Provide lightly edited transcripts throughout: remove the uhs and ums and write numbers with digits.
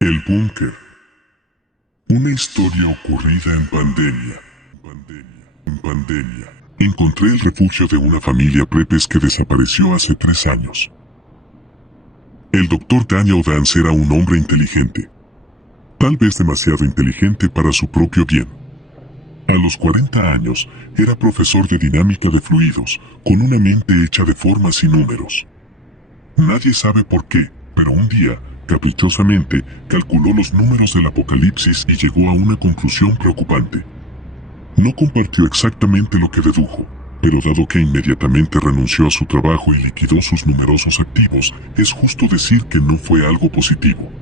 El búnker. Una historia ocurrida en pandemia. En pandemia. Encontré el refugio de una familia prepes que desapareció hace 3 años. El Dr. Daniel Vance era un hombre inteligente. Tal vez demasiado inteligente para su propio bien. A los 40 años, era profesor de dinámica de fluidos, con una mente hecha de formas y números. Nadie sabe por qué, pero un día, caprichosamente, calculó los números del apocalipsis y llegó a una conclusión preocupante. No compartió exactamente lo que dedujo, pero dado que inmediatamente renunció a su trabajo y liquidó sus numerosos activos, es justo decir que no fue algo positivo.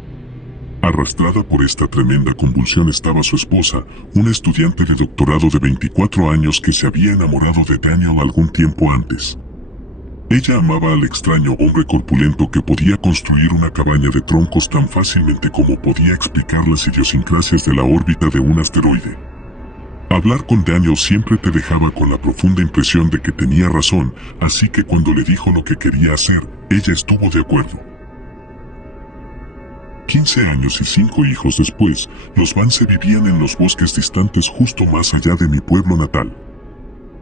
Arrastrada por esta tremenda convulsión estaba su esposa, una estudiante de doctorado de 24 años que se había enamorado de Daniel algún tiempo antes. Ella amaba al extraño hombre corpulento que podía construir una cabaña de troncos tan fácilmente como podía explicar las idiosincrasias de la órbita de un asteroide. Hablar con Daniel siempre te dejaba con la profunda impresión de que tenía razón, así que cuando le dijo lo que quería hacer, ella estuvo de acuerdo. 15 años y 5 hijos después, los Vance vivían en los bosques distantes justo más allá de mi pueblo natal.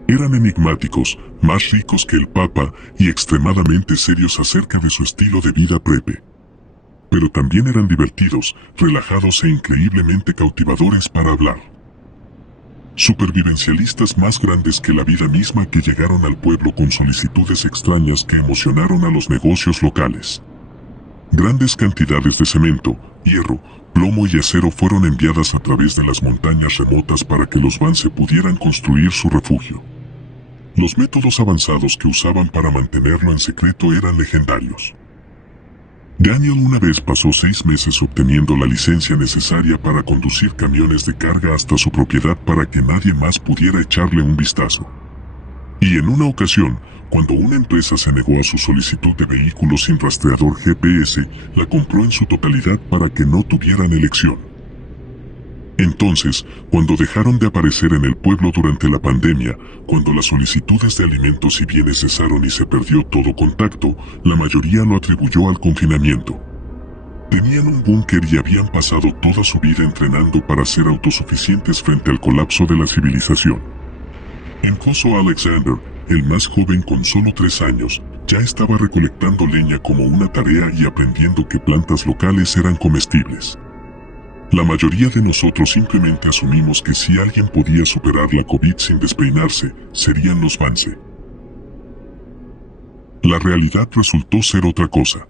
Eran enigmáticos, más ricos que el Papa y extremadamente serios acerca de su estilo de vida prepe. Pero también eran divertidos, relajados e increíblemente cautivadores para hablar. Supervivencialistas más grandes que la vida misma que llegaron al pueblo con solicitudes extrañas que emocionaron a los negocios locales. Grandes cantidades de cemento, hierro, plomo y acero fueron enviadas a través de las montañas remotas para que los Vance pudieran construir su refugio. Los métodos avanzados que usaban para mantenerlo en secreto eran legendarios. Daniel una vez pasó 6 meses obteniendo la licencia necesaria para conducir camiones de carga hasta su propiedad para que nadie más pudiera echarle un vistazo. Y en una ocasión, cuando una empresa se negó a su solicitud de vehículos sin rastreador GPS, la compró en su totalidad para que no tuvieran elección. Entonces, cuando dejaron de aparecer en el pueblo durante la pandemia, cuando las solicitudes de alimentos y bienes cesaron y se perdió todo contacto, la mayoría lo atribuyó al confinamiento. Tenían un búnker y habían pasado toda su vida entrenando para ser autosuficientes frente al colapso de la civilización. En Coso Alexander, el más joven con solo 3 años, ya estaba recolectando leña como una tarea y aprendiendo que plantas locales eran comestibles. La mayoría de nosotros simplemente asumimos que si alguien podía superar la COVID sin despeinarse, serían los Vance. La realidad resultó ser otra cosa.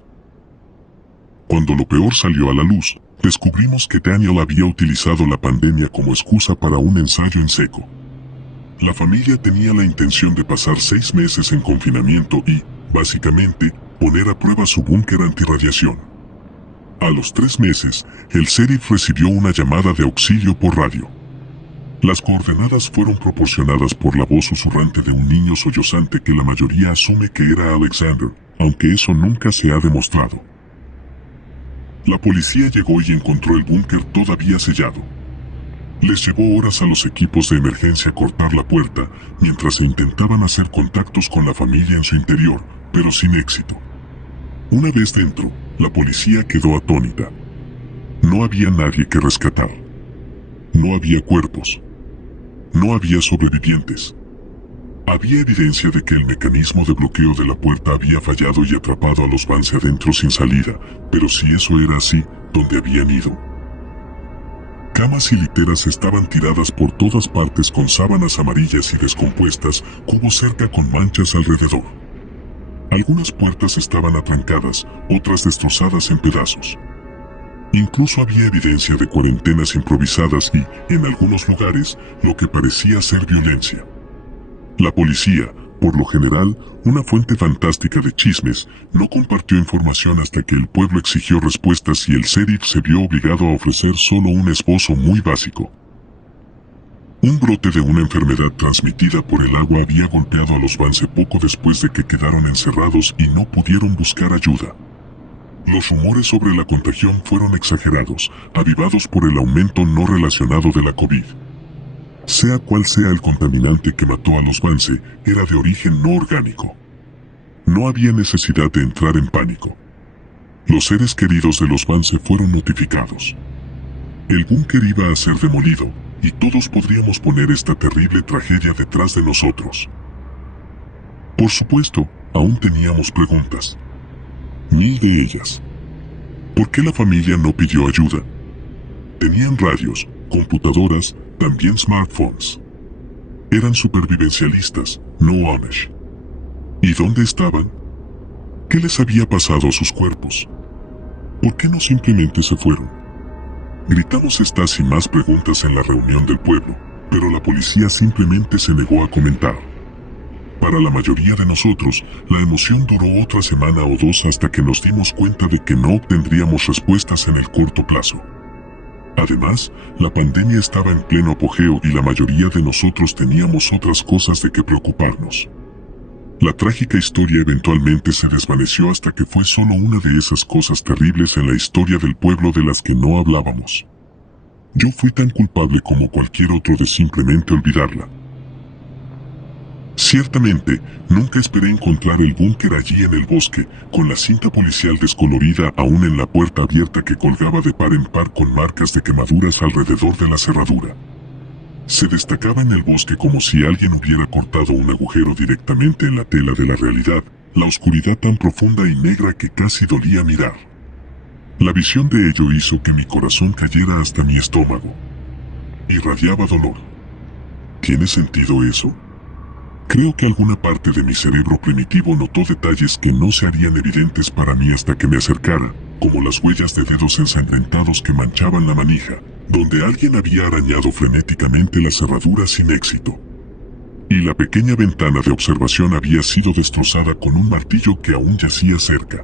Cuando lo peor salió a la luz, descubrimos que Daniel había utilizado la pandemia como excusa para un ensayo en seco. La familia tenía la intención de pasar 6 meses en confinamiento y, básicamente, poner a prueba su búnker antirradiación. A los 3 meses, el sheriff recibió una llamada de auxilio por radio. Las coordenadas fueron proporcionadas por la voz susurrante de un niño sollozante que la mayoría asume que era Alexander, aunque eso nunca se ha demostrado. La policía llegó y encontró el búnker todavía sellado. Les llevó horas a los equipos de emergencia cortar la puerta, mientras se intentaban hacer contactos con la familia en su interior, pero sin éxito. Una vez dentro, la policía quedó atónita. No había nadie que rescatar. No había cuerpos. No había sobrevivientes. Había evidencia de que el mecanismo de bloqueo de la puerta había fallado y atrapado a los Vance adentro sin salida, pero si eso era así, ¿dónde habían ido? Camas y literas estaban tiradas por todas partes con sábanas amarillas y descompuestas, cubos cerca con manchas alrededor. Algunas puertas estaban atrancadas, otras destrozadas en pedazos. Incluso había evidencia de cuarentenas improvisadas y, en algunos lugares, lo que parecía ser violencia. La policía, por lo general, una fuente fantástica de chismes, no compartió información hasta que el pueblo exigió respuestas y el sheriff se vio obligado a ofrecer solo un esbozo muy básico. Un brote de una enfermedad transmitida por el agua había golpeado a los Vance poco después de que quedaron encerrados y no pudieron buscar ayuda. Los rumores sobre la contagión fueron exagerados, avivados por el aumento no relacionado de la COVID. Sea cual sea el contaminante que mató a los Vance, era de origen no orgánico. No había necesidad de entrar en pánico. Los seres queridos de los Vance fueron notificados. El búnker iba a ser demolido, y todos podríamos poner esta terrible tragedia detrás de nosotros. Por supuesto, aún teníamos preguntas. 1000 de ellas. ¿Por qué la familia no pidió ayuda? Tenían radios, computadoras, también smartphones. Eran supervivencialistas, no Amish. ¿Y dónde estaban? ¿Qué les había pasado a sus cuerpos? ¿Por qué no simplemente se fueron? Gritamos estas y más preguntas en la reunión del pueblo, pero la policía simplemente se negó a comentar. Para la mayoría de nosotros, la emoción duró otra semana o dos hasta que nos dimos cuenta de que no obtendríamos respuestas en el corto plazo. Además, la pandemia estaba en pleno apogeo y la mayoría de nosotros teníamos otras cosas de que preocuparnos. La trágica historia eventualmente se desvaneció hasta que fue solo una de esas cosas terribles en la historia del pueblo de las que no hablábamos. Yo fui tan culpable como cualquier otro de simplemente olvidarla. Ciertamente, nunca esperé encontrar el búnker allí en el bosque, con la cinta policial descolorida aún en la puerta abierta que colgaba de par en par con marcas de quemaduras alrededor de la cerradura. Se destacaba en el bosque como si alguien hubiera cortado un agujero directamente en la tela de la realidad, la oscuridad tan profunda y negra que casi dolía mirar. La visión de ello hizo que mi corazón cayera hasta mi estómago. Irradiaba dolor. ¿Tiene sentido eso? Creo que alguna parte de mi cerebro primitivo notó detalles que no se harían evidentes para mí hasta que me acercara, como las huellas de dedos ensangrentados que manchaban la manija, donde alguien había arañado frenéticamente la cerradura sin éxito. Y la pequeña ventana de observación había sido destrozada con un martillo que aún yacía cerca.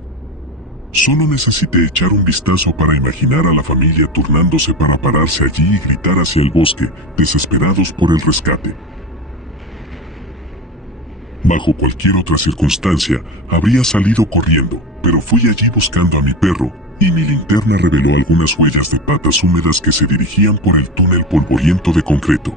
Solo necesité echar un vistazo para imaginar a la familia turnándose para pararse allí y gritar hacia el bosque, desesperados por el rescate. Bajo cualquier otra circunstancia, habría salido corriendo, pero fui allí buscando a mi perro, y mi linterna reveló algunas huellas de patas húmedas que se dirigían por el túnel polvoriento de concreto.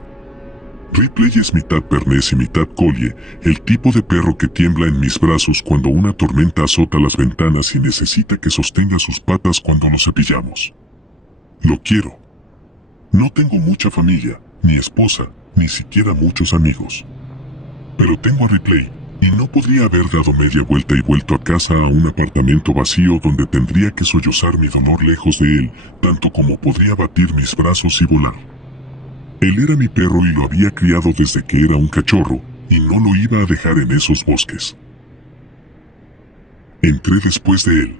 Ripley es mitad pernés y mitad collie, el tipo de perro que tiembla en mis brazos cuando una tormenta azota las ventanas y necesita que sostenga sus patas cuando lo cepillamos. Lo quiero. No tengo mucha familia, ni esposa, ni siquiera muchos amigos. Pero tengo a Ripley, y no podría haber dado media vuelta y vuelto a casa a un apartamento vacío donde tendría que sollozar mi dolor lejos de él, tanto como podría batir mis brazos y volar. Él era mi perro y lo había criado desde que era un cachorro, y no lo iba a dejar en esos bosques. Entré después de él.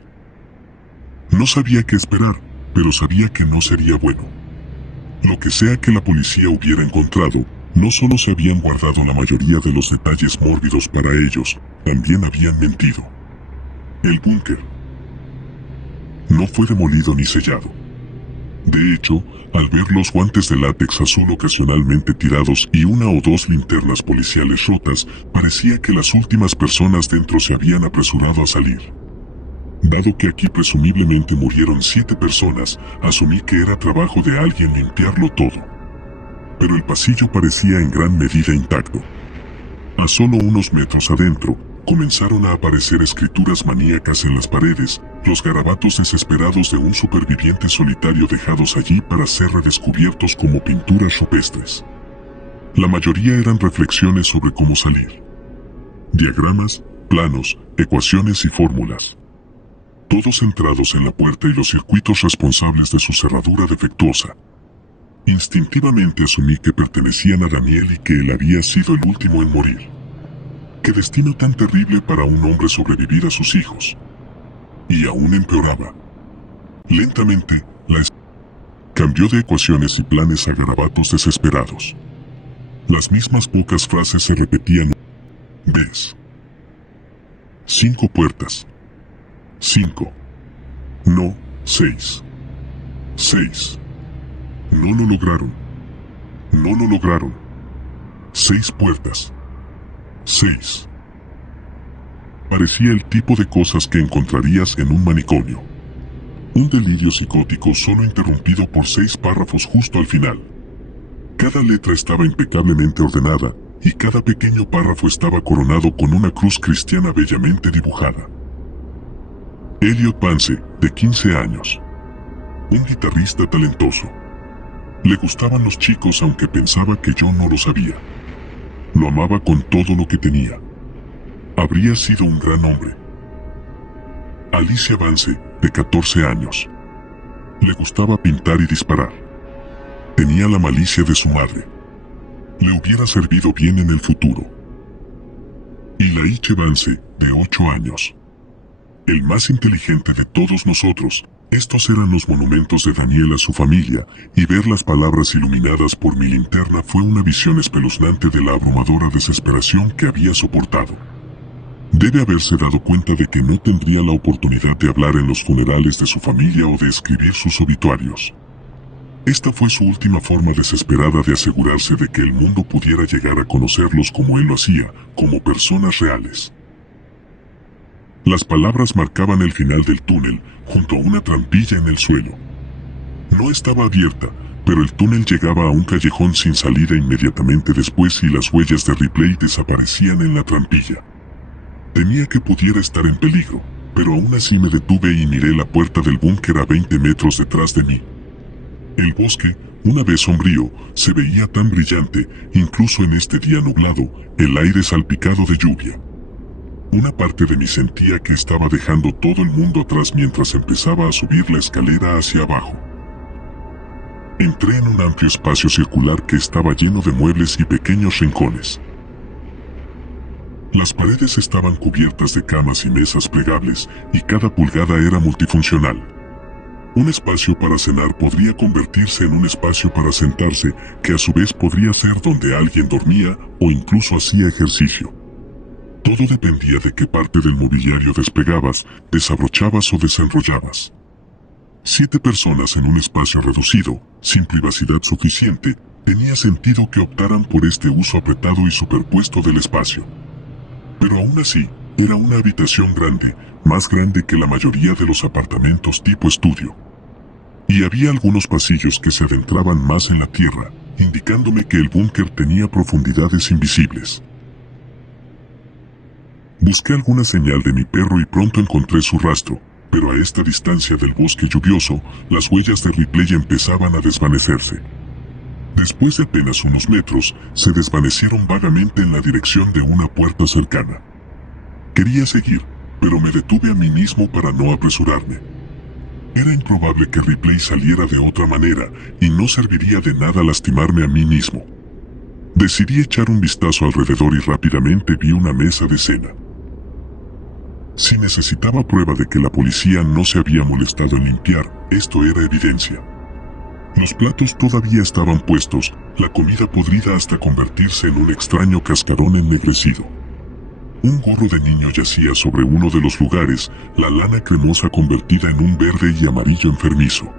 No sabía qué esperar, pero sabía que no sería bueno. Lo que sea que la policía hubiera encontrado, no solo se habían guardado la mayoría de los detalles mórbidos para ellos, también habían mentido. El búnker no fue demolido ni sellado. De hecho, al ver los guantes de látex azul ocasionalmente tirados y una o dos linternas policiales rotas, parecía que las últimas personas dentro se habían apresurado a salir. Dado que aquí presumiblemente murieron 7 personas, asumí que era trabajo de alguien limpiarlo todo. Pero el pasillo parecía en gran medida intacto. A solo unos metros adentro, comenzaron a aparecer escrituras maníacas en las paredes, los garabatos desesperados de un superviviente solitario dejados allí para ser redescubiertos como pinturas rupestres. La mayoría eran reflexiones sobre cómo salir. Diagramas, planos, ecuaciones y fórmulas. Todos centrados en la puerta y los circuitos responsables de su cerradura defectuosa. Instintivamente asumí que pertenecían a Daniel y que él había sido el último en morir. Qué destino tan terrible para un hombre sobrevivir a sus hijos. Y aún empeoraba. Lentamente, cambió de ecuaciones y planes a garabatos desesperados. Las mismas pocas frases se repetían. ¿Ves? 5 puertas. 5. No, 6. 6. No lo lograron. No lo lograron. 6 puertas. 6. Parecía el tipo de cosas que encontrarías en un manicomio. Un delirio psicótico solo interrumpido por 6 párrafos justo al final. Cada letra estaba impecablemente ordenada, y cada pequeño párrafo estaba coronado con una cruz cristiana bellamente dibujada. Elliot Vance, de 15 años. Un guitarrista talentoso. Le gustaban los chicos aunque pensaba que yo no lo sabía. Lo amaba con todo lo que tenía. Habría sido un gran hombre. Alicia Vance, de 14 años. Le gustaba pintar y disparar. Tenía la malicia de su madre. Le hubiera servido bien en el futuro. Y Laiche Vance, de 8 años. El más inteligente de todos nosotros. Estos eran los monumentos de Daniel a su familia, y ver las palabras iluminadas por mi linterna fue una visión espeluznante de la abrumadora desesperación que había soportado. Debe haberse dado cuenta de que no tendría la oportunidad de hablar en los funerales de su familia o de escribir sus obituarios. Esta fue su última forma desesperada de asegurarse de que el mundo pudiera llegar a conocerlos como él lo hacía, como personas reales. Las palabras marcaban el final del túnel, junto a una trampilla en el suelo. No estaba abierta, pero el túnel llegaba a un callejón sin salida inmediatamente después y las huellas de Ripley desaparecían en la trampilla. Temía que pudiera estar en peligro, pero aún así me detuve y miré la puerta del búnker a 20 metros detrás de mí. El bosque, una vez sombrío, se veía tan brillante, incluso en este día nublado, el aire salpicado de lluvia. Una parte de mí sentía que estaba dejando todo el mundo atrás mientras empezaba a subir la escalera hacia abajo. Entré en un amplio espacio circular que estaba lleno de muebles y pequeños rincones. Las paredes estaban cubiertas de camas y mesas plegables, y cada pulgada era multifuncional. Un espacio para cenar podría convertirse en un espacio para sentarse, que a su vez podría ser donde alguien dormía o incluso hacía ejercicio. Todo dependía de qué parte del mobiliario despegabas, desabrochabas o desenrollabas. 7 personas en un espacio reducido, sin privacidad suficiente, tenía sentido que optaran por este uso apretado y superpuesto del espacio. Pero aún así, era una habitación grande, más grande que la mayoría de los apartamentos tipo estudio. Y había algunos pasillos que se adentraban más en la tierra, indicándome que el búnker tenía profundidades invisibles. Busqué alguna señal de mi perro y pronto encontré su rastro, pero a esta distancia del bosque lluvioso, las huellas de Ripley empezaban a desvanecerse. Después de apenas unos metros, se desvanecieron vagamente en la dirección de una puerta cercana. Quería seguir, pero me detuve a mí mismo para no apresurarme. Era improbable que Ripley saliera de otra manera, y no serviría de nada lastimarme a mí mismo. Decidí echar un vistazo alrededor y rápidamente vi una mesa de cena. Si necesitaba prueba de que la policía no se había molestado en limpiar, esto era evidencia. Los platos todavía estaban puestos, la comida podrida hasta convertirse en un extraño cascarón ennegrecido. Un gorro de niño yacía sobre uno de los lugares, la lana cremosa convertida en un verde y amarillo enfermizo.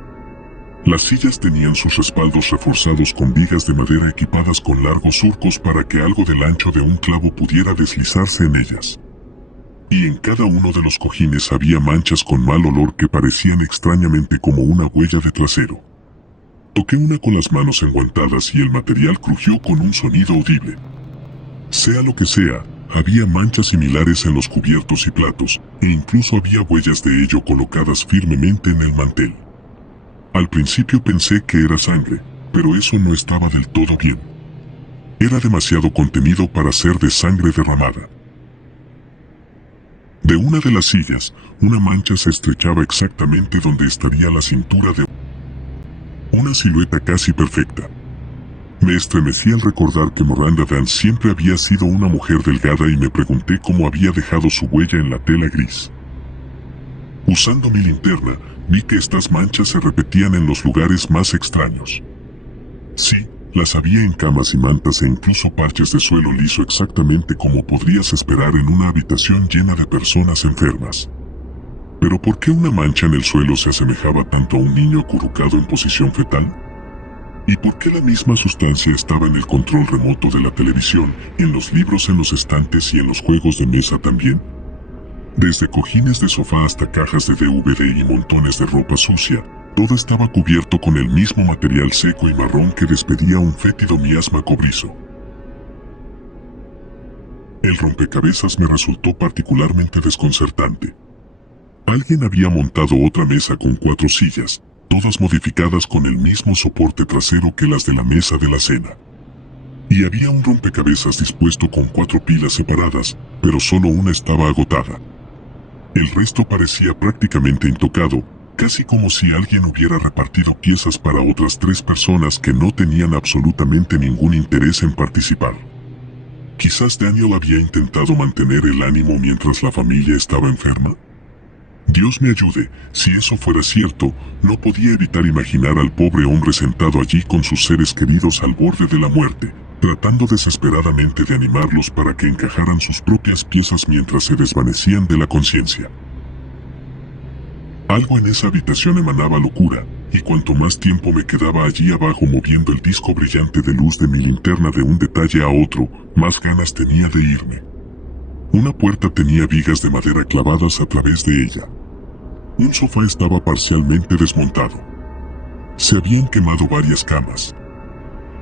Las sillas tenían sus respaldos reforzados con vigas de madera equipadas con largos surcos para que algo del ancho de un clavo pudiera deslizarse en ellas. Y en cada uno de los cojines había manchas con mal olor que parecían extrañamente como una huella de trasero. Toqué una con las manos enguantadas y el material crujió con un sonido audible. Sea lo que sea, había manchas similares en los cubiertos y platos, e incluso había huellas de ello colocadas firmemente en el mantel. Al principio pensé que era sangre, pero eso no estaba del todo bien. Era demasiado contenido para ser de sangre derramada. De una de las sillas, una mancha se estrechaba exactamente donde estaría la cintura de una silueta casi perfecta. Me estremecí al recordar que Miranda Vance siempre había sido una mujer delgada y me pregunté cómo había dejado su huella en la tela gris. Usando mi linterna, vi que estas manchas se repetían en los lugares más extraños. Sí, las había en camas y mantas e incluso parches de suelo liso exactamente como podrías esperar en una habitación llena de personas enfermas. ¿Pero por qué una mancha en el suelo se asemejaba tanto a un niño acurrucado en posición fetal? ¿Y por qué la misma sustancia estaba en el control remoto de la televisión, en los libros en los estantes y en los juegos de mesa también? Desde cojines de sofá hasta cajas de DVD y montones de ropa sucia, todo estaba cubierto con el mismo material seco y marrón que despedía un fétido miasma cobrizo. El rompecabezas me resultó particularmente desconcertante. Alguien había montado otra mesa con 4 sillas, todas modificadas con el mismo soporte trasero que las de la mesa de la cena. Y había un rompecabezas dispuesto con 4 pilas separadas, pero solo una estaba agotada. El resto parecía prácticamente intocado, casi como si alguien hubiera repartido piezas para otras 3 personas que no tenían absolutamente ningún interés en participar. Quizás Daniel había intentado mantener el ánimo mientras la familia estaba enferma. Dios me ayude, si eso fuera cierto, no podía evitar imaginar al pobre hombre sentado allí con sus seres queridos al borde de la muerte, tratando desesperadamente de animarlos para que encajaran sus propias piezas mientras se desvanecían de la conciencia. Algo en esa habitación emanaba locura, y cuanto más tiempo me quedaba allí abajo moviendo el disco brillante de luz de mi linterna de un detalle a otro, más ganas tenía de irme. Una puerta tenía vigas de madera clavadas a través de ella. Un sofá estaba parcialmente desmontado. Se habían quemado varias camas.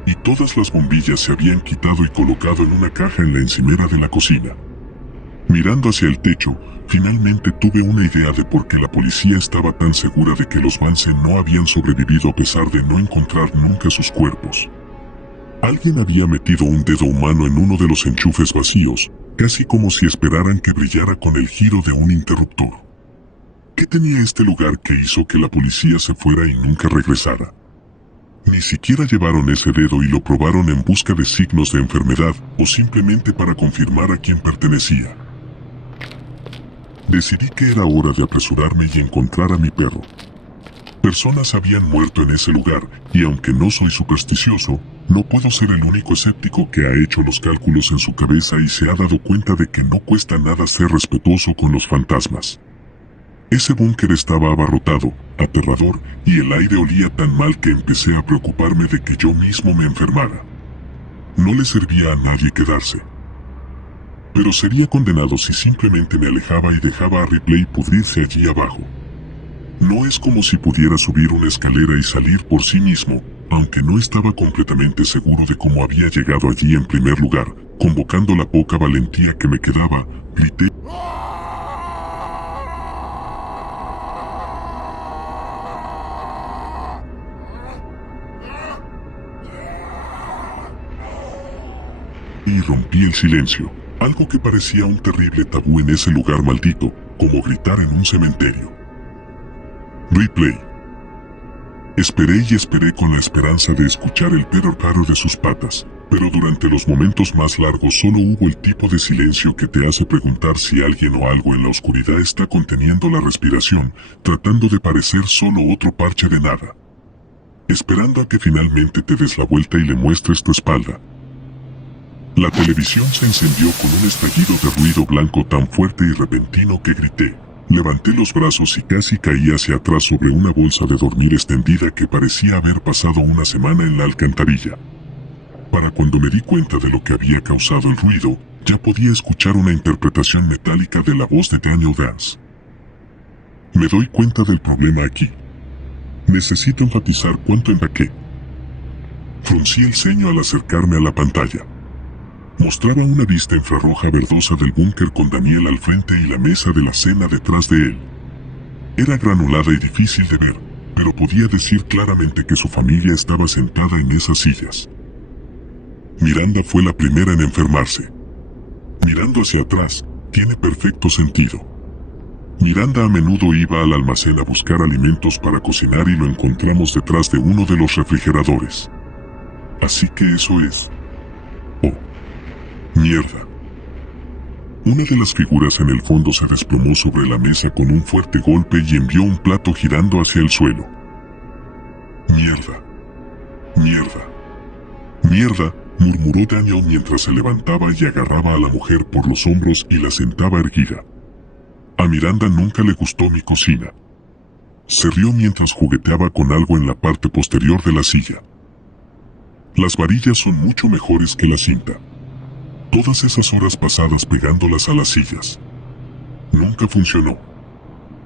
Y todas las bombillas se habían quitado y colocado en una caja en la encimera de la cocina. Mirando hacia el techo, finalmente tuve una idea de por qué la policía estaba tan segura de que los Manson no habían sobrevivido a pesar de no encontrar nunca sus cuerpos. Alguien había metido un dedo humano en uno de los enchufes vacíos, casi como si esperaran que brillara con el giro de un interruptor. ¿Qué tenía este lugar que hizo que la policía se fuera y nunca regresara? Ni siquiera llevaron ese dedo y lo probaron en busca de signos de enfermedad o simplemente para confirmar a quién pertenecía. Decidí que era hora de apresurarme y encontrar a mi perro. Personas habían muerto en ese lugar, y aunque no soy supersticioso, no puedo ser el único escéptico que ha hecho los cálculos en su cabeza y se ha dado cuenta de que no cuesta nada ser respetuoso con los fantasmas. Ese búnker estaba abarrotado, aterrador, y el aire olía tan mal que empecé a preocuparme de que yo mismo me enfermara. No le servía a nadie quedarse. Pero sería condenado si simplemente me alejaba y dejaba a Ripley pudrirse allí abajo. No es como si pudiera subir una escalera y salir por sí mismo, aunque no estaba completamente seguro de cómo había llegado allí en primer lugar. Convocando la poca valentía que me quedaba, grité. Y rompí el silencio, algo que parecía un terrible tabú en ese lugar maldito, como gritar en un cementerio. Ripley. Esperé y esperé con la esperanza de escuchar el perro de sus patas, pero durante los momentos más largos solo hubo el tipo de silencio que te hace preguntar si alguien o algo en la oscuridad está conteniendo la respiración, tratando de parecer solo otro parche de nada. Esperando a que finalmente te des la vuelta y le muestres tu espalda. La televisión se encendió con un estallido de ruido blanco tan fuerte y repentino que grité. Levanté los brazos y casi caí hacia atrás sobre una bolsa de dormir extendida que parecía haber pasado una semana en la alcantarilla. Para cuando me di cuenta de lo que había causado el ruido, ya podía escuchar una interpretación metálica de la voz de Daniel Vance. Me doy cuenta del problema aquí. Necesito enfatizar cuánto empaqué. Fruncí el ceño al acercarme a la pantalla. Mostraba una vista infrarroja verdosa del búnker con Daniel al frente y la mesa de la cena detrás de él. Era granulada y difícil de ver, pero podía decir claramente que su familia estaba sentada en esas sillas. Miranda fue la primera en enfermarse. Mirando hacia atrás, tiene perfecto sentido. Miranda a menudo iba al almacén a buscar alimentos para cocinar y lo encontramos detrás de uno de los refrigeradores. Así que eso es. Oh. Mierda. Una de las figuras en el fondo se desplomó sobre la mesa con un fuerte golpe y envió un plato girando hacia el suelo. Mierda. Mierda. Mierda, murmuró Daniel mientras se levantaba y agarraba a la mujer por los hombros y la sentaba erguida. A Miranda nunca le gustó mi cocina. Se rió mientras jugueteaba con algo en la parte posterior de la silla. Las varillas son mucho mejores que la cinta. Todas esas horas pasadas pegándolas a las sillas. Nunca funcionó.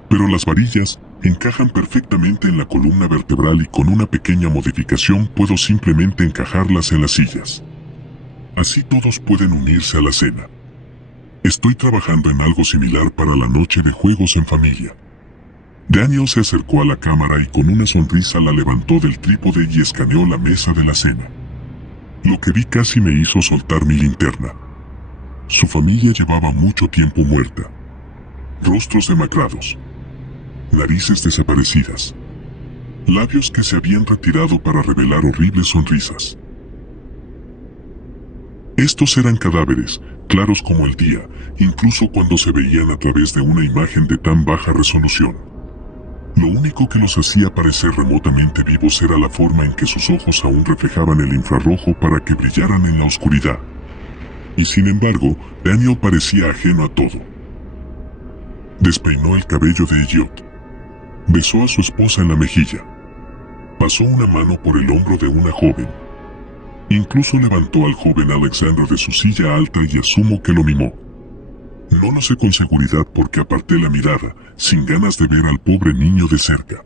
Pero las varillas encajan perfectamente en la columna vertebral y con una pequeña modificación puedo simplemente encajarlas en las sillas. Así todos pueden unirse a la cena. Estoy trabajando en algo similar para la noche de juegos en familia. Daniel se acercó a la cámara y con una sonrisa la levantó del trípode y escaneó la mesa de la cena. Lo que vi casi me hizo soltar mi linterna. Su familia llevaba mucho tiempo muerta. Rostros demacrados. Narices desaparecidas. Labios que se habían retirado para revelar horribles sonrisas. Estos eran cadáveres, claros como el día, incluso cuando se veían a través de una imagen de tan baja resolución. Lo único que los hacía parecer remotamente vivos era la forma en que sus ojos aún reflejaban el infrarrojo para que brillaran en la oscuridad. Y sin embargo, Daniel parecía ajeno a todo. Despeinó el cabello de Elliot. Besó a su esposa en la mejilla. Pasó una mano por el hombro de una joven. Incluso levantó al joven Alexander de su silla alta y asumo que lo mimó. No lo sé con seguridad porque aparté la mirada, sin ganas de ver al pobre niño de cerca.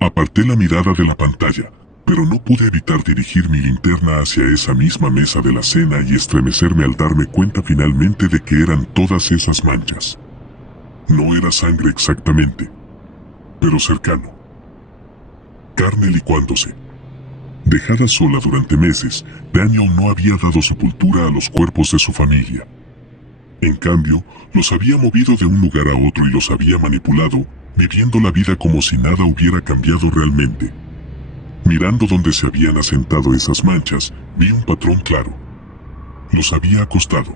Aparté la mirada de la pantalla, pero no pude evitar dirigir mi linterna hacia esa misma mesa de la cena y estremecerme al darme cuenta finalmente de que eran todas esas manchas. No era sangre exactamente, pero cercano. Carne licuándose. Dejada sola durante meses, Daniel no había dado sepultura a los cuerpos de su familia. En cambio, los había movido de un lugar a otro y los había manipulado, viviendo la vida como si nada hubiera cambiado realmente. Mirando donde se habían asentado esas manchas, vi un patrón claro. Los había acostado.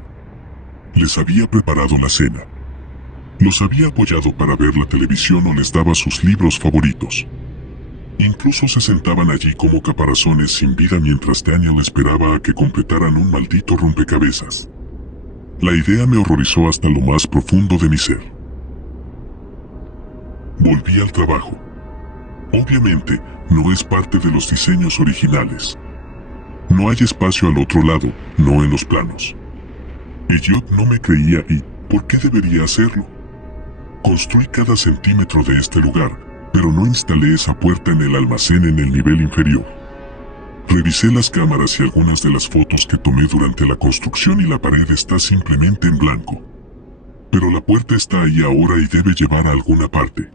Les había preparado la cena. Los había apoyado para ver la televisión o les daba sus libros favoritos. Incluso se sentaban allí como caparazones sin vida mientras Daniel esperaba a que completaran un maldito rompecabezas. La idea me horrorizó hasta lo más profundo de mi ser. Volví al trabajo. Obviamente, no es parte de los diseños originales. No hay espacio al otro lado, no en los planos. Elliot no me creía y, ¿por qué debería hacerlo? Construí cada centímetro de este lugar, pero no instalé esa puerta en el almacén en el nivel inferior. Revisé las cámaras y algunas de las fotos que tomé durante la construcción y la pared está simplemente en blanco. Pero la puerta está ahí ahora y debe llevar a alguna parte.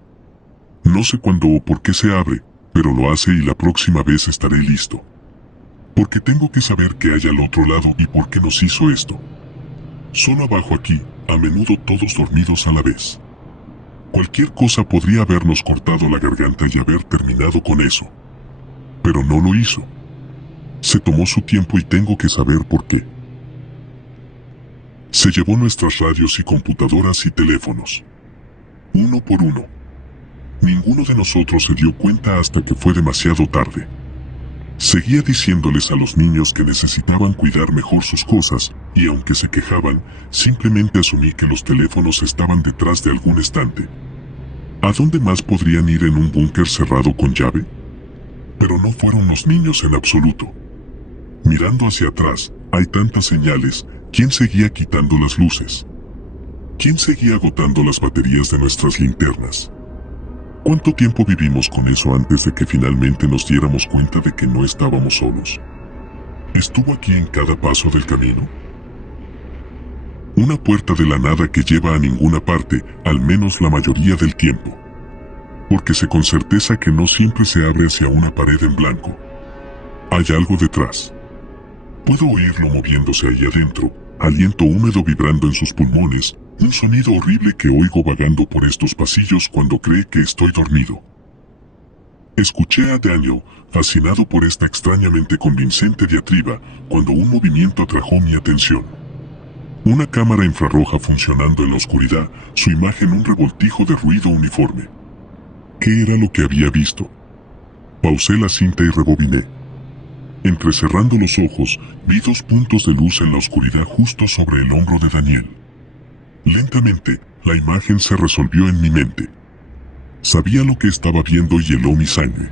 No sé cuándo o por qué se abre, pero lo hace y la próxima vez estaré listo. Porque tengo que saber qué hay al otro lado y por qué nos hizo esto. Solo abajo aquí, a menudo todos dormidos a la vez. Cualquier cosa podría habernos cortado la garganta y haber terminado con eso. Pero no lo hizo. Se tomó su tiempo y tengo que saber por qué. Se llevó nuestras radios y computadoras y teléfonos. Uno por uno. Ninguno de nosotros se dio cuenta hasta que fue demasiado tarde. Seguía diciéndoles a los niños que necesitaban cuidar mejor sus cosas, y aunque se quejaban, simplemente asumí que los teléfonos estaban detrás de algún estante. ¿A dónde más podrían ir en un búnker cerrado con llave? Pero no fueron los niños en absoluto. Mirando hacia atrás, hay tantas señales. ¿Quién seguía quitando las luces? ¿Quién seguía agotando las baterías de nuestras linternas? ¿Cuánto tiempo vivimos con eso antes de que finalmente nos diéramos cuenta de que no estábamos solos? ¿Estuvo aquí en cada paso del camino? Una puerta de la nada que lleva a ninguna parte, al menos la mayoría del tiempo. Porque sé con certeza que no siempre se abre hacia una pared en blanco. Hay algo detrás. Puedo oírlo moviéndose ahí adentro, aliento húmedo vibrando en sus pulmones, un sonido horrible que oigo vagando por estos pasillos cuando cree que estoy dormido. Escuché a Daniel, fascinado por esta extrañamente convincente diatriba, cuando un movimiento atrajo mi atención. Una cámara infrarroja funcionando en la oscuridad, su imagen un revoltijo de ruido uniforme. ¿Qué era lo que había visto? Pausé la cinta y rebobiné. Entrecerrando los ojos, vi 2 puntos de luz en la oscuridad justo sobre el hombro de Daniel. Lentamente, la imagen se resolvió en mi mente. Sabía lo que estaba viendo y heló mi sangre.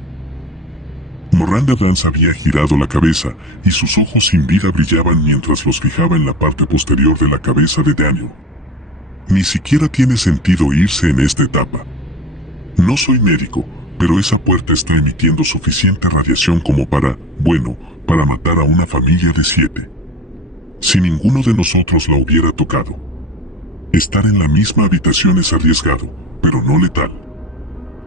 Miranda Dance había girado la cabeza, y sus ojos sin vida brillaban mientras los fijaba en la parte posterior de la cabeza de Daniel. Ni siquiera tiene sentido irse en esta etapa. No soy médico, pero esa puerta está emitiendo suficiente radiación como para matar a una familia de 7. Si ninguno de nosotros la hubiera tocado. Estar en la misma habitación es arriesgado, pero no letal.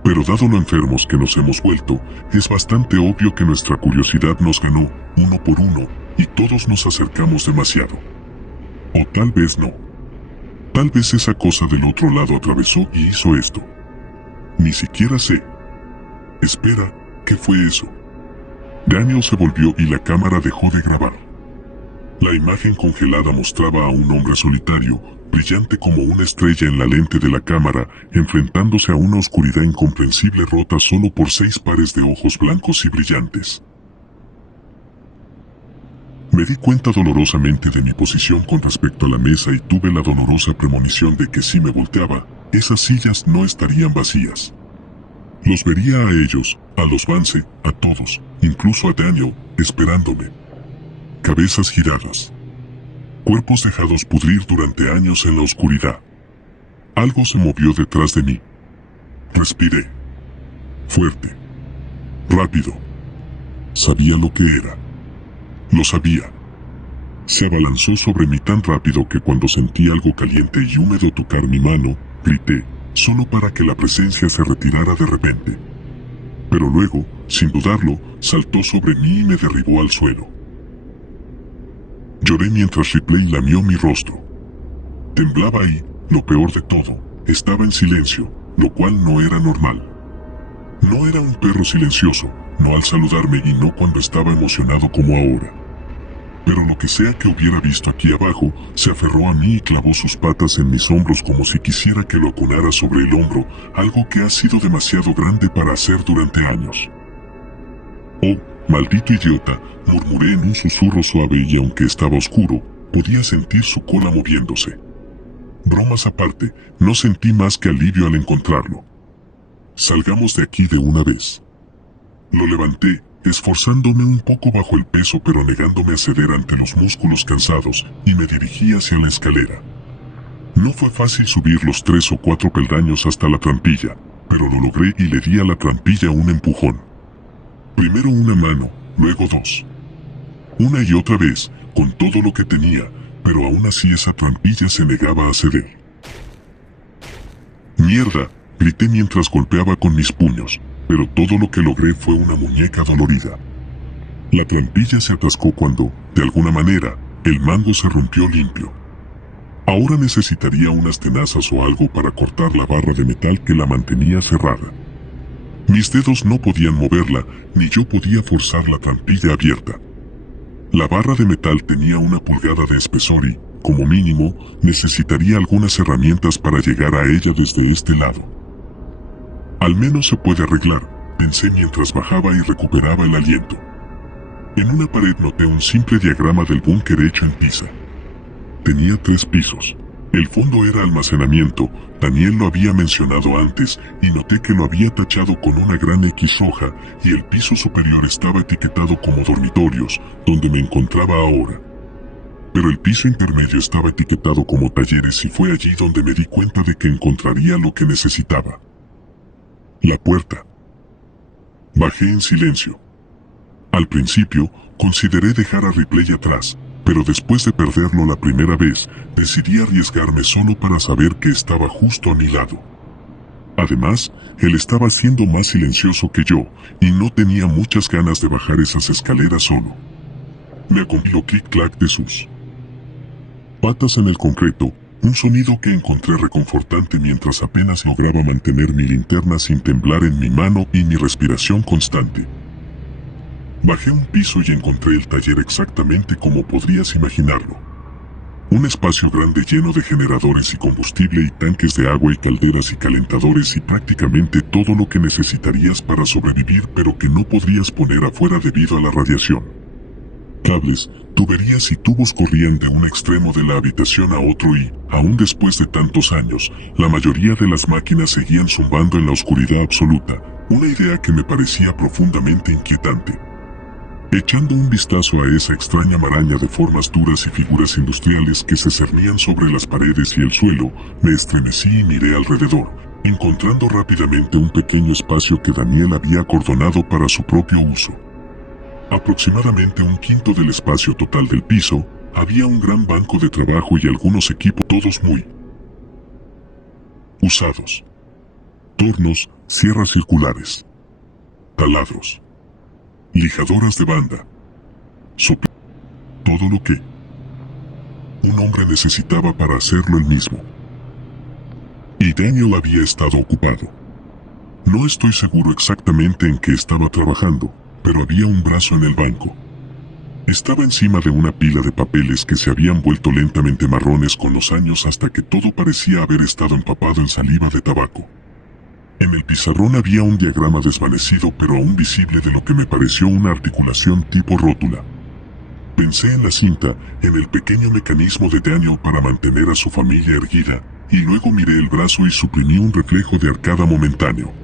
Pero dado lo enfermos que nos hemos vuelto, es bastante obvio que nuestra curiosidad nos ganó, uno por uno, y todos nos acercamos demasiado. O tal vez no. Tal vez esa cosa del otro lado atravesó y hizo esto. Ni siquiera sé. Espera, ¿qué fue eso? Daniel se volvió y la cámara dejó de grabar. La imagen congelada mostraba a un hombre solitario, brillante como una estrella en la lente de la cámara, enfrentándose a una oscuridad incomprensible rota solo por 6 pares de ojos blancos y brillantes. Me di cuenta dolorosamente de mi posición con respecto a la mesa y tuve la dolorosa premonición de que si me volteaba, esas sillas no estarían vacías. Los vería a ellos, a los Vance, a todos, incluso a Daniel, esperándome. Cabezas giradas. Cuerpos dejados pudrir durante años en la oscuridad. Algo se movió detrás de mí. Respiré. Fuerte. Rápido. Sabía lo que era. Lo sabía. Se abalanzó sobre mí tan rápido que cuando sentí algo caliente y húmedo tocar mi mano, grité, solo para que la presencia se retirara de repente. Pero luego, sin dudarlo, saltó sobre mí y me derribó al suelo. Lloré mientras Ripley lamió mi rostro. Temblaba y, lo peor de todo, estaba en silencio, lo cual no era normal. No era un perro silencioso, no al saludarme y no cuando estaba emocionado como ahora. Pero lo que sea que hubiera visto aquí abajo, se aferró a mí y clavó sus patas en mis hombros como si quisiera que lo acunara sobre el hombro, algo que ha sido demasiado grande para hacer durante años. Oh, maldito idiota, murmuré en un susurro suave y aunque estaba oscuro, podía sentir su cola moviéndose. Bromas aparte, no sentí más que alivio al encontrarlo. Salgamos de aquí de una vez. Lo levanté, esforzándome un poco bajo el peso pero negándome a ceder ante los músculos cansados, y me dirigí hacia la escalera. No fue fácil subir los 3 o 4 peldaños hasta la trampilla, pero lo logré y le di a la trampilla un empujón. Primero una mano, luego 2. Una y otra vez, con todo lo que tenía, pero aún así esa trampilla se negaba a ceder. ¡Mierda!, grité mientras golpeaba con mis puños, pero todo lo que logré fue una muñeca dolorida. La trampilla se atascó cuando, de alguna manera, el mango se rompió limpio. Ahora necesitaría unas tenazas o algo para cortar la barra de metal que la mantenía cerrada. Mis dedos no podían moverla, ni yo podía forzar la trampilla abierta. La barra de metal tenía 1 pulgada de espesor y, como mínimo, necesitaría algunas herramientas para llegar a ella desde este lado. Al menos se puede arreglar, pensé mientras bajaba y recuperaba el aliento. En una pared noté un simple diagrama del búnker hecho en Pisa. Tenía 3 pisos. El fondo era almacenamiento, Daniel lo había mencionado antes, y noté que lo había tachado con una gran X roja, y el piso superior estaba etiquetado como dormitorios, donde me encontraba ahora. Pero el piso intermedio estaba etiquetado como talleres y fue allí donde me di cuenta de que encontraría lo que necesitaba. La puerta. Bajé en silencio. Al principio, consideré dejar a Ripley atrás, pero después de perderlo la primera vez, decidí arriesgarme solo para saber que estaba justo a mi lado. Además, él estaba siendo más silencioso que yo, y no tenía muchas ganas de bajar esas escaleras solo. Me acompañó clic-clac de sus patas en el concreto, un sonido que encontré reconfortante mientras apenas lograba mantener mi linterna sin temblar en mi mano y mi respiración constante. Bajé un piso y encontré el taller exactamente como podrías imaginarlo. Un espacio grande lleno de generadores y combustible y tanques de agua y calderas y calentadores y prácticamente todo lo que necesitarías para sobrevivir pero que no podrías poner afuera debido a la radiación. Cables, tuberías y tubos corrían de un extremo de la habitación a otro y, aún después de tantos años, la mayoría de las máquinas seguían zumbando en la oscuridad absoluta, una idea que me parecía profundamente inquietante. Echando un vistazo a esa extraña maraña de formas duras y figuras industriales que se cernían sobre las paredes y el suelo, me estremecí y miré alrededor, encontrando rápidamente un pequeño espacio que Daniel había acordonado para su propio uso. Aproximadamente 1/5 del espacio total del piso, había un gran banco de trabajo y algunos equipos, todos muy usados. tornos, sierras circulares, taladros, lijadoras de banda, todo lo que un hombre necesitaba para hacerlo él mismo. Y Daniel había estado ocupado. No estoy seguro exactamente en qué estaba trabajando, pero había un brazo en el banco. Estaba encima de una pila de papeles que se habían vuelto lentamente marrones con los años hasta que todo parecía haber estado empapado en saliva de tabaco. En el pizarrón había un diagrama desvanecido pero aún visible de lo que me pareció una articulación tipo rótula. Pensé en la cinta, en el pequeño mecanismo de Daniel para mantener a su familia erguida, y luego miré el brazo y suprimí un reflejo de arcada momentáneo.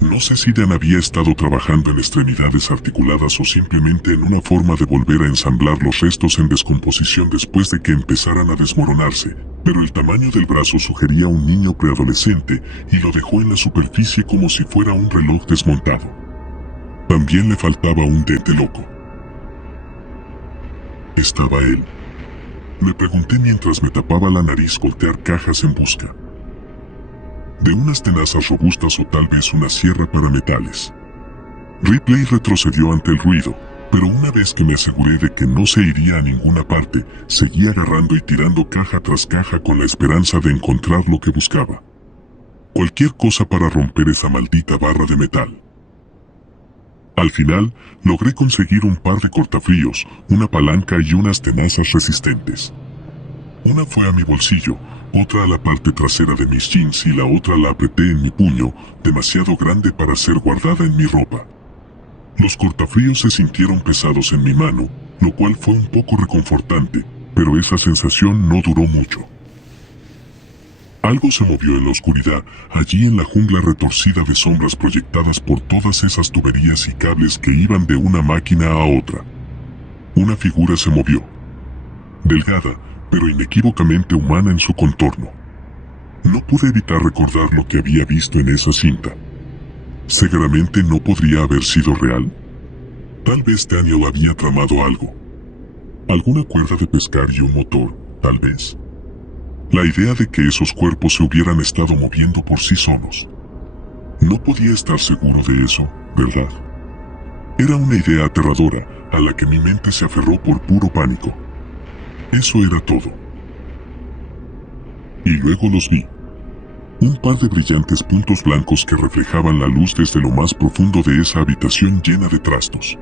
No sé si Dan había estado trabajando en extremidades articuladas o simplemente en una forma de volver a ensamblar los restos en descomposición después de que empezaran a desmoronarse, pero el tamaño del brazo sugería un niño preadolescente y lo dejó en la superficie como si fuera un reloj desmontado. También le faltaba un dente loco. ¿Estaba él? Me pregunté mientras me tapaba la nariz voltear cajas en busca de unas tenazas robustas o tal vez una sierra para metales. Ripley retrocedió ante el ruido, pero una vez que me aseguré de que no se iría a ninguna parte, seguí agarrando y tirando caja tras caja con la esperanza de encontrar lo que buscaba. Cualquier cosa para romper esa maldita barra de metal. Al final, logré conseguir un par de cortafríos, una palanca y unas tenazas resistentes. Una fue a mi bolsillo, otra a la parte trasera de mis jeans y la otra la apreté en mi puño, demasiado grande para ser guardada en mi ropa. Los cortafríos se sintieron pesados en mi mano, lo cual fue un poco reconfortante, pero esa sensación no duró mucho. Algo se movió en la oscuridad, allí en la jungla retorcida de sombras proyectadas por todas esas tuberías y cables que iban de una máquina a otra. Una figura se movió. Delgada, pero inequívocamente humana en su contorno. No pude evitar recordar lo que había visto en esa cinta. ¿Seguramente no podría haber sido real? Tal vez Daniel había tramado algo. Alguna cuerda de pescar y un motor, tal vez. La idea de que esos cuerpos se hubieran estado moviendo por sí solos. No podía estar seguro de eso, ¿verdad? Era una idea aterradora, a la que mi mente se aferró por puro pánico. Eso era todo. Y luego los vi. Un par de brillantes puntos blancos que reflejaban la luz desde lo más profundo de esa habitación llena de trastos.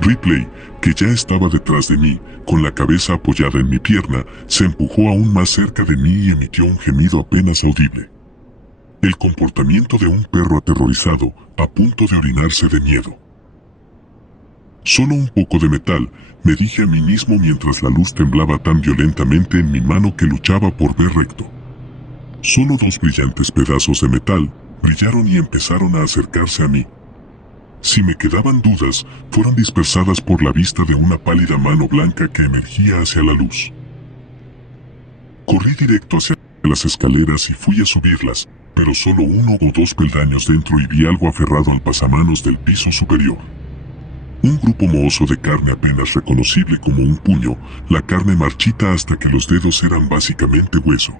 Ripley, que ya estaba detrás de mí, con la cabeza apoyada en mi pierna, se empujó aún más cerca de mí y emitió un gemido apenas audible. El comportamiento de un perro aterrorizado, a punto de orinarse de miedo. Solo un poco de metal, me dije a mí mismo mientras la luz temblaba tan violentamente en mi mano que luchaba por ver recto. Solo dos brillantes pedazos de metal brillaron y empezaron a acercarse a mí. Si me quedaban dudas, fueron dispersadas por la vista de una pálida mano blanca que emergía hacia la luz. Corrí directo hacia las escaleras y fui a subirlas, pero solo uno o dos peldaños dentro y vi algo aferrado al pasamanos del piso superior. Un grupo mohoso de carne apenas reconocible como un puño, la carne marchita hasta que los dedos eran básicamente hueso.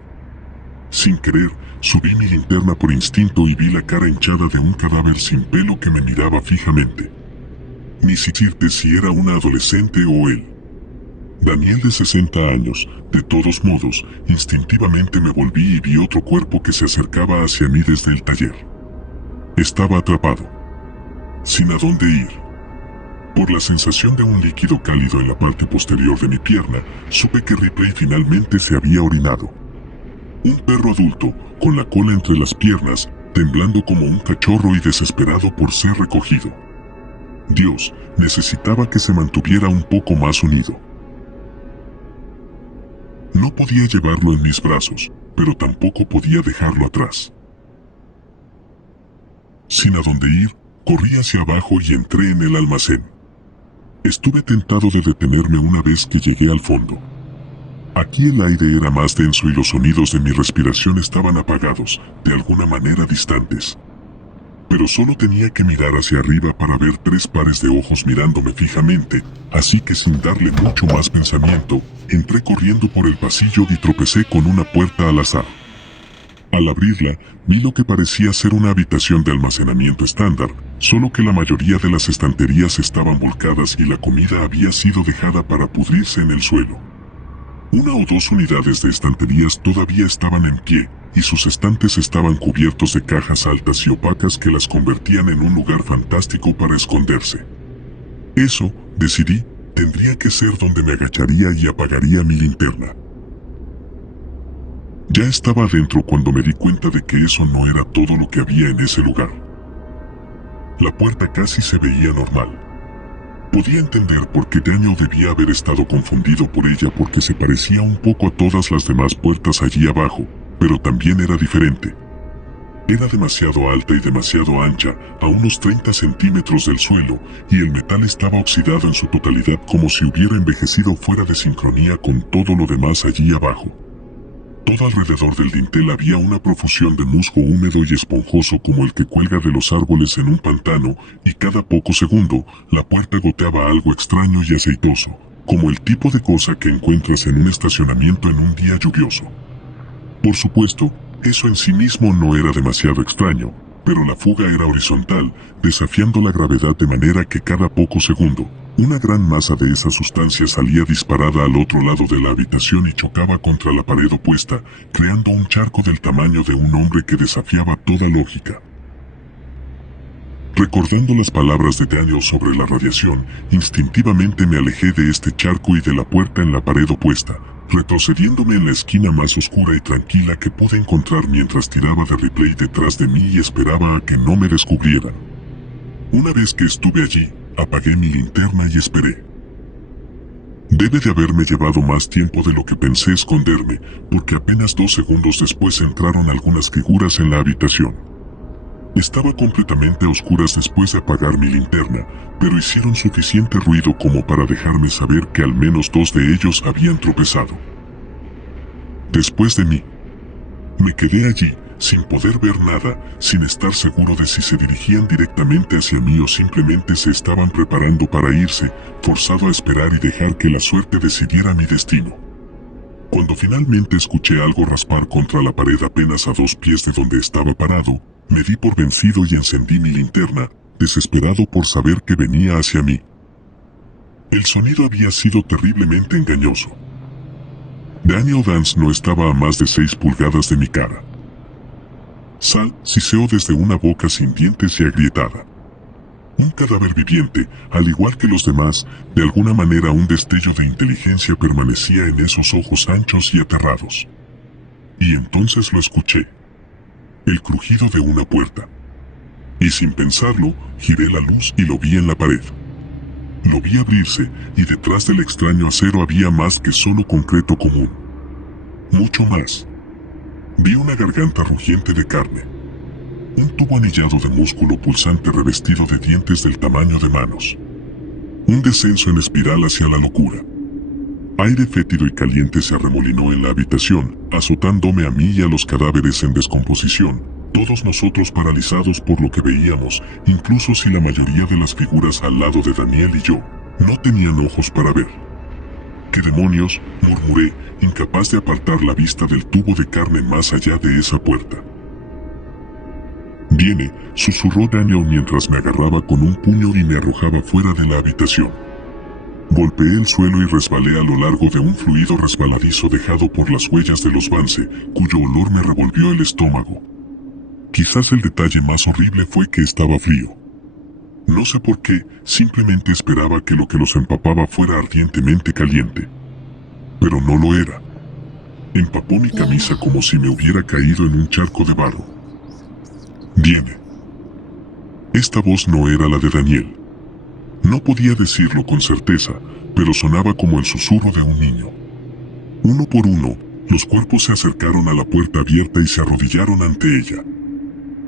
Sin querer, subí mi linterna por instinto y vi la cara hinchada de un cadáver sin pelo que me miraba fijamente. Ni siquiera si era una adolescente o él. Daniel de 60 años, de todos modos, instintivamente me volví y vi otro cuerpo que se acercaba hacia mí desde el taller. Estaba atrapado. Sin a dónde ir. Por la sensación de un líquido cálido en la parte posterior de mi pierna, supe que Ripley finalmente se había orinado. Un perro adulto, con la cola entre las piernas, temblando como un cachorro y desesperado por ser recogido. Dios, necesitaba que se mantuviera un poco más unido. No podía llevarlo en mis brazos, pero tampoco podía dejarlo atrás. Sin a dónde ir, corrí hacia abajo y entré en el almacén. Estuve tentado de detenerme una vez que llegué al fondo. Aquí el aire era más denso y los sonidos de mi respiración estaban apagados, de alguna manera distantes. Pero solo tenía que mirar hacia arriba para ver 3 pares de ojos mirándome fijamente, así que sin darle mucho más pensamiento, entré corriendo por el pasillo y tropecé con una puerta al azar. Al abrirla, vi lo que parecía ser una habitación de almacenamiento estándar, solo que la mayoría de las estanterías estaban volcadas y la comida había sido dejada para pudrirse en el suelo. Una o dos unidades de estanterías todavía estaban en pie, y sus estantes estaban cubiertos de cajas altas y opacas que las convertían en un lugar fantástico para esconderse. Eso, decidí, tendría que ser donde me agacharía y apagaría mi linterna. Ya estaba adentro cuando me di cuenta de que eso no era todo lo que había en ese lugar. La puerta casi se veía normal. Podía entender por qué Daniel debía haber estado confundido por ella porque se parecía un poco a todas las demás puertas allí abajo, pero también era diferente. Era demasiado alta y demasiado ancha, a unos 30 centímetros del suelo, y el metal estaba oxidado en su totalidad como si hubiera envejecido fuera de sincronía con todo lo demás allí abajo. Todo alrededor del dintel había una profusión de musgo húmedo y esponjoso como el que cuelga de los árboles en un pantano, y cada poco segundo, la puerta goteaba algo extraño y aceitoso, como el tipo de cosa que encuentras en un estacionamiento en un día lluvioso. Por supuesto, eso en sí mismo no era demasiado extraño, pero la fuga era horizontal, desafiando la gravedad de manera que cada poco segundo, una gran masa de esa sustancia salía disparada al otro lado de la habitación y chocaba contra la pared opuesta, creando un charco del tamaño de un hombre que desafiaba toda lógica. Recordando las palabras de Daniel sobre la radiación, instintivamente me alejé de este charco y de la puerta en la pared opuesta, retrocediéndome en la esquina más oscura y tranquila que pude encontrar mientras tiraba de Ripley detrás de mí y esperaba a que no me descubrieran. Una vez que estuve allí, apagué mi linterna y esperé. Debe de haberme llevado más tiempo de lo que pensé esconderme, porque apenas 2 segundos después entraron algunas figuras en la habitación. Estaba completamente a oscuras después de apagar mi linterna, pero hicieron suficiente ruido como para dejarme saber que al menos 2 de ellos habían tropezado. Después de mí. Me quedé allí, sin poder ver nada, sin estar seguro de si se dirigían directamente hacia mí o simplemente se estaban preparando para irse, forzado a esperar y dejar que la suerte decidiera mi destino. Cuando finalmente escuché algo raspar contra la pared apenas a 2 pies de donde estaba parado, me di por vencido y encendí mi linterna, desesperado por saber que venía hacia mí. El sonido había sido terriblemente engañoso. Daniel Vance no estaba a más de 6 pulgadas de mi cara. Sal siseó desde una boca sin dientes y agrietada. Un cadáver viviente, al igual que los demás, de alguna manera un destello de inteligencia permanecía en esos ojos anchos y aterrados. Y entonces lo escuché. El crujido de una puerta. Y sin pensarlo, giré la luz y lo vi en la pared. Lo vi abrirse, y detrás del extraño acero había más que solo concreto común. Mucho más. Vi una garganta rugiente de carne. Un tubo anillado de músculo pulsante revestido de dientes del tamaño de manos. Un descenso en espiral hacia la locura. Aire fétido y caliente se arremolinó en la habitación, azotándome a mí y a los cadáveres en descomposición, todos nosotros paralizados por lo que veíamos, incluso si la mayoría de las figuras al lado de Daniel y yo no tenían ojos para ver. ¿Qué demonios?, murmuré, incapaz de apartar la vista del tubo de carne más allá de esa puerta. Viene, susurró Daniel mientras me agarraba con un puño y me arrojaba fuera de la habitación. Golpeé el suelo y resbalé a lo largo de un fluido resbaladizo dejado por las huellas de los Vance, cuyo olor me revolvió el estómago. Quizás el detalle más horrible fue que estaba frío. No sé por qué, simplemente esperaba que lo que los empapaba fuera ardientemente caliente. Pero no lo era. Empapó mi camisa como si me hubiera caído en un charco de barro. Viene. Esta voz no era la de Daniel. No podía decirlo con certeza, pero sonaba como el susurro de un niño. Uno por uno, los cuerpos se acercaron a la puerta abierta y se arrodillaron ante ella.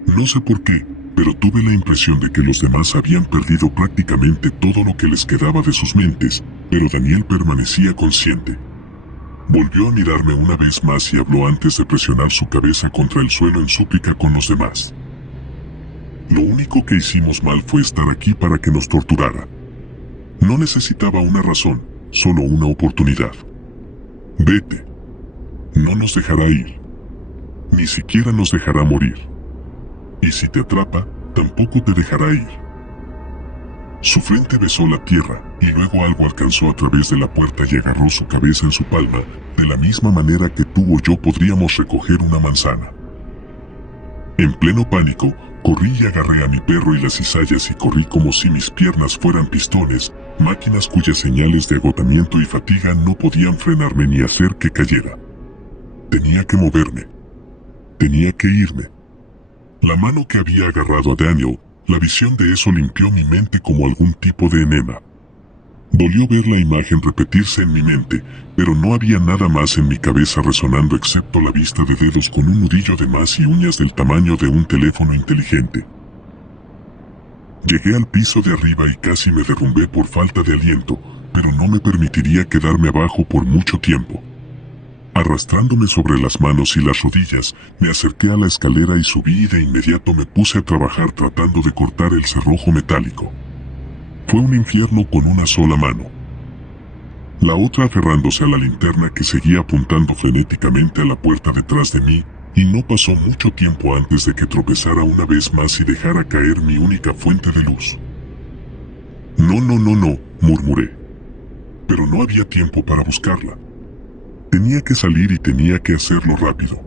No sé por qué, pero tuve la impresión de que los demás habían perdido prácticamente todo lo que les quedaba de sus mentes, pero Daniel permanecía consciente. Volvió a mirarme una vez más y habló antes de presionar su cabeza contra el suelo en súplica con los demás. Lo único que hicimos mal fue estar aquí para que nos torturara. No necesitaba una razón, solo una oportunidad. Vete. No nos dejará ir. Ni siquiera nos dejará morir. Y si te atrapa, tampoco te dejará ir. Su frente besó la tierra, y luego algo alcanzó a través de la puerta y agarró su cabeza en su palma, de la misma manera que tú o yo podríamos recoger una manzana. En pleno pánico, corrí y agarré a mi perro y las cizallas y corrí como si mis piernas fueran pistones, máquinas cuyas señales de agotamiento y fatiga no podían frenarme ni hacer que cayera. Tenía que moverme. Tenía que irme. La mano que había agarrado a Daniel, la visión de eso limpió mi mente como algún tipo de enema. Dolió ver la imagen repetirse en mi mente, pero no había nada más en mi cabeza resonando excepto la vista de dedos con un nudillo de más y uñas del tamaño de un teléfono inteligente. Llegué al piso de arriba y casi me derrumbé por falta de aliento, pero no me permitiría quedarme abajo por mucho tiempo. Arrastrándome sobre las manos y las rodillas, me acerqué a la escalera y subí y de inmediato me puse a trabajar tratando de cortar el cerrojo metálico. Fue un infierno con una sola mano. La otra aferrándose a la linterna que seguía apuntando frenéticamente a la puerta detrás de mí, y no pasó mucho tiempo antes de que tropezara una vez más y dejara caer mi única fuente de luz. No, murmuré. Pero no había tiempo para buscarla. Tenía que salir y tenía que hacerlo rápido.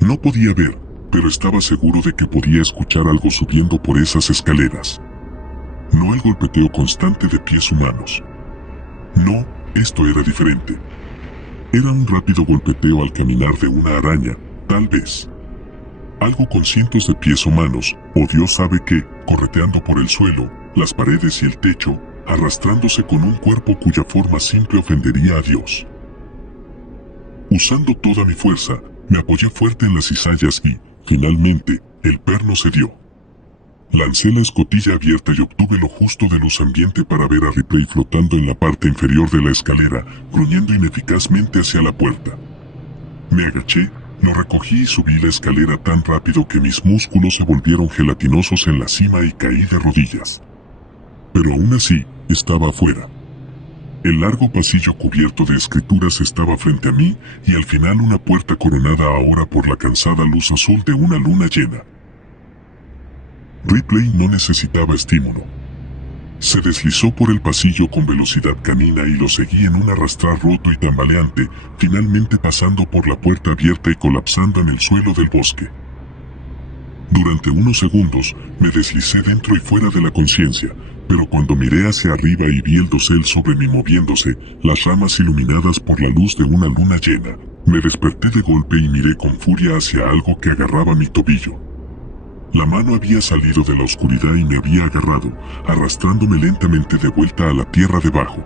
No podía ver, pero estaba seguro de que podía escuchar algo subiendo por esas escaleras. No el golpeteo constante de pies humanos. No, esto era diferente. Era un rápido golpeteo al caminar de una araña, tal vez. Algo con cientos de pies humanos, o Dios sabe qué, correteando por el suelo, las paredes y el techo, arrastrándose con un cuerpo cuya forma simple ofendería a Dios. Usando toda mi fuerza, me apoyé fuerte en las cizallas y, finalmente, el perno cedió. Lancé la escotilla abierta y obtuve lo justo de luz ambiente para ver a Ripley flotando en la parte inferior de la escalera, gruñendo ineficazmente hacia la puerta. Me agaché, lo recogí y subí la escalera tan rápido que mis músculos se volvieron gelatinosos en la cima y caí de rodillas. Pero aún así, estaba afuera. El largo pasillo cubierto de escrituras estaba frente a mí y al final una puerta coronada ahora por la cansada luz azul de una luna llena. Ripley no necesitaba estímulo. Se deslizó por el pasillo con velocidad canina y lo seguí en un arrastrar roto y tambaleante, finalmente pasando por la puerta abierta y colapsando en el suelo del bosque. Durante unos segundos, me deslicé dentro y fuera de la conciencia, pero cuando miré hacia arriba y vi el dosel sobre mí moviéndose, las ramas iluminadas por la luz de una luna llena, me desperté de golpe y miré con furia hacia algo que agarraba mi tobillo. La mano había salido de la oscuridad y me había agarrado, arrastrándome lentamente de vuelta a la tierra debajo.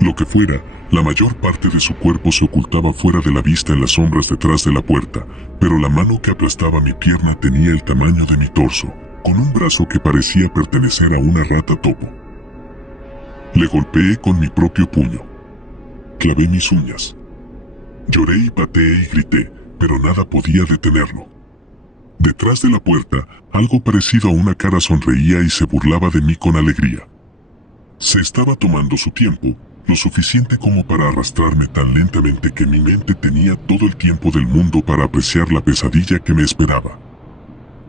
Lo que fuera, la mayor parte de su cuerpo se ocultaba fuera de la vista en las sombras detrás de la puerta, pero la mano que aplastaba mi pierna tenía el tamaño de mi torso, con un brazo que parecía pertenecer a una rata topo. Le golpeé con mi propio puño. Clavé mis uñas. Lloré y pateé y grité, pero nada podía detenerlo. Detrás de la puerta, algo parecido a una cara sonreía y se burlaba de mí con alegría. Se estaba tomando su tiempo, lo suficiente como para arrastrarme tan lentamente que mi mente tenía todo el tiempo del mundo para apreciar la pesadilla que me esperaba.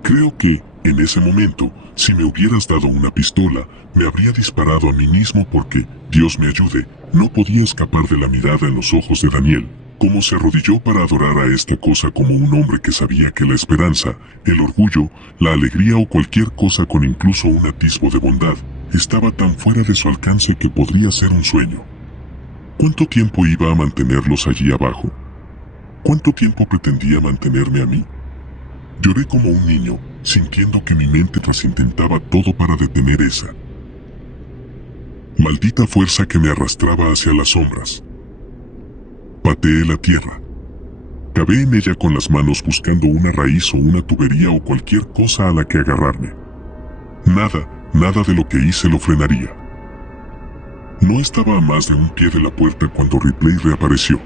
Creo que, en ese momento, si me hubieras dado una pistola, me habría disparado a mí mismo porque, Dios me ayude, no podía escapar de la mirada en los ojos de Daniel, como se arrodilló para adorar a esta cosa como un hombre que sabía que la esperanza, el orgullo, la alegría o cualquier cosa con incluso un atisbo de bondad, estaba tan fuera de su alcance que podría ser un sueño. ¿Cuánto tiempo iba a mantenerlos allí abajo? ¿Cuánto tiempo pretendía mantenerme a mí? Lloré como un niño, sintiendo que mi mente intentaba todo para detener esa maldita fuerza que me arrastraba hacia las sombras. Pateé la tierra. Cavé en ella con las manos buscando una raíz o una tubería o cualquier cosa a la que agarrarme. Nada de lo que hice lo frenaría. No estaba a más de un pie de la puerta cuando Ripley reapareció.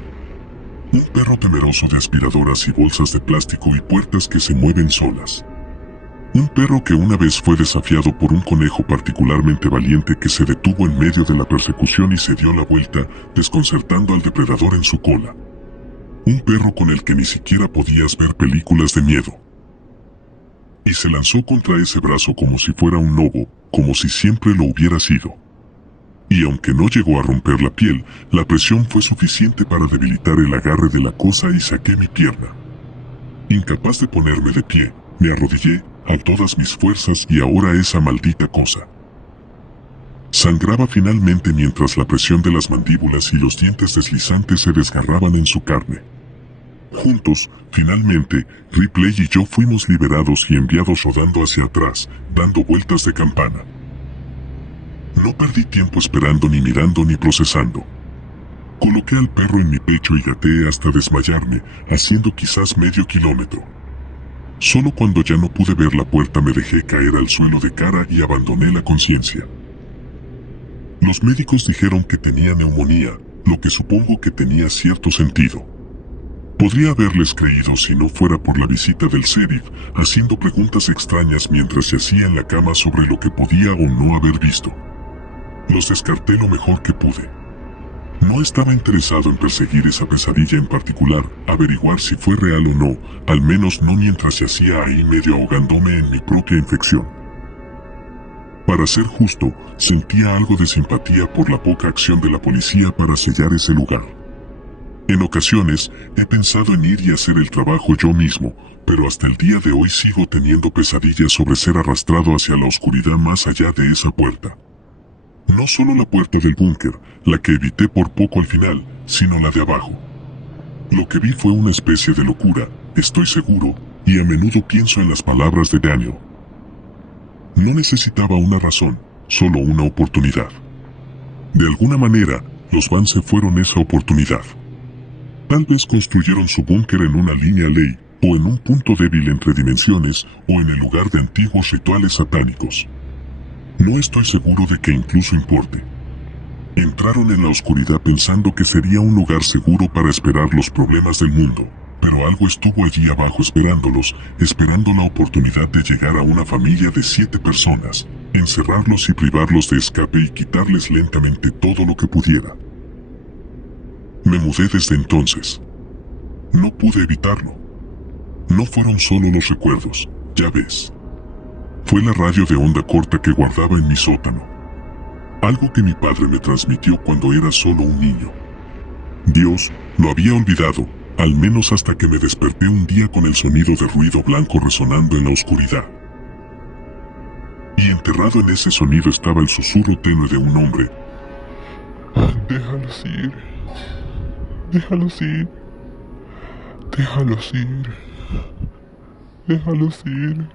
Un perro temeroso de aspiradoras y bolsas de plástico y puertas que se mueven solas. Un perro que una vez fue desafiado por un conejo particularmente valiente que se detuvo en medio de la persecución y se dio la vuelta, desconcertando al depredador en su cola. Un perro con el que ni siquiera podías ver películas de miedo. Y se lanzó contra ese brazo como si fuera un lobo, como si siempre lo hubiera sido. Y aunque no llegó a romper la piel, la presión fue suficiente para debilitar el agarre de la cosa y saqué mi pierna. Incapaz de ponerme de pie, me arrodillé a todas mis fuerzas y ahora esa maldita cosa sangraba finalmente mientras la presión de las mandíbulas y los dientes deslizantes se desgarraban en su carne. Juntos, finalmente, Ripley y yo fuimos liberados y enviados rodando hacia atrás, dando vueltas de campana. No perdí tiempo esperando ni mirando ni procesando. Coloqué al perro en mi pecho y gateé hasta desmayarme, haciendo quizás medio kilómetro. Solo cuando ya no pude ver la puerta me dejé caer al suelo de cara y abandoné la conciencia. Los médicos dijeron que tenía neumonía, lo que supongo que tenía cierto sentido. Podría haberles creído si no fuera por la visita del sheriff, haciendo preguntas extrañas mientras yacía en la cama sobre lo que podía o no haber visto. Los descarté lo mejor que pude. No estaba interesado en perseguir esa pesadilla en particular, averiguar si fue real o no, al menos no mientras yacía ahí medio ahogándome en mi propia infección. Para ser justo, sentía algo de simpatía por la poca acción de la policía para sellar ese lugar. En ocasiones, he pensado en ir y hacer el trabajo yo mismo, pero hasta el día de hoy sigo teniendo pesadillas sobre ser arrastrado hacia la oscuridad más allá de esa puerta. No solo la puerta del búnker, la que evité por poco al final, sino la de abajo. Lo que vi fue una especie de locura, estoy seguro, y a menudo pienso en las palabras de Daniel. No necesitaba una razón, solo una oportunidad. De alguna manera, los Vance fueron esa oportunidad. Tal vez construyeron su búnker en una línea ley, o en un punto débil entre dimensiones, o en el lugar de antiguos rituales satánicos. No estoy seguro de que incluso importe. Entraron en la oscuridad pensando que sería un lugar seguro para esperar los problemas del mundo, pero algo estuvo allí abajo esperándolos, esperando la oportunidad de llegar a una familia de 7 personas, encerrarlos y privarlos de escape y quitarles lentamente todo lo que pudiera. Me mudé desde entonces. No pude evitarlo. No fueron solo los recuerdos, ya ves. Fue la radio de onda corta que guardaba en mi sótano. Algo que mi padre me transmitió cuando era solo un niño. Dios lo había olvidado, al menos hasta que me desperté un día con el sonido de ruido blanco resonando en la oscuridad. Y enterrado en ese sonido estaba el susurro tenue de un hombre. Déjalos ir. Déjalos ir. Déjalos ir. Déjalos ir.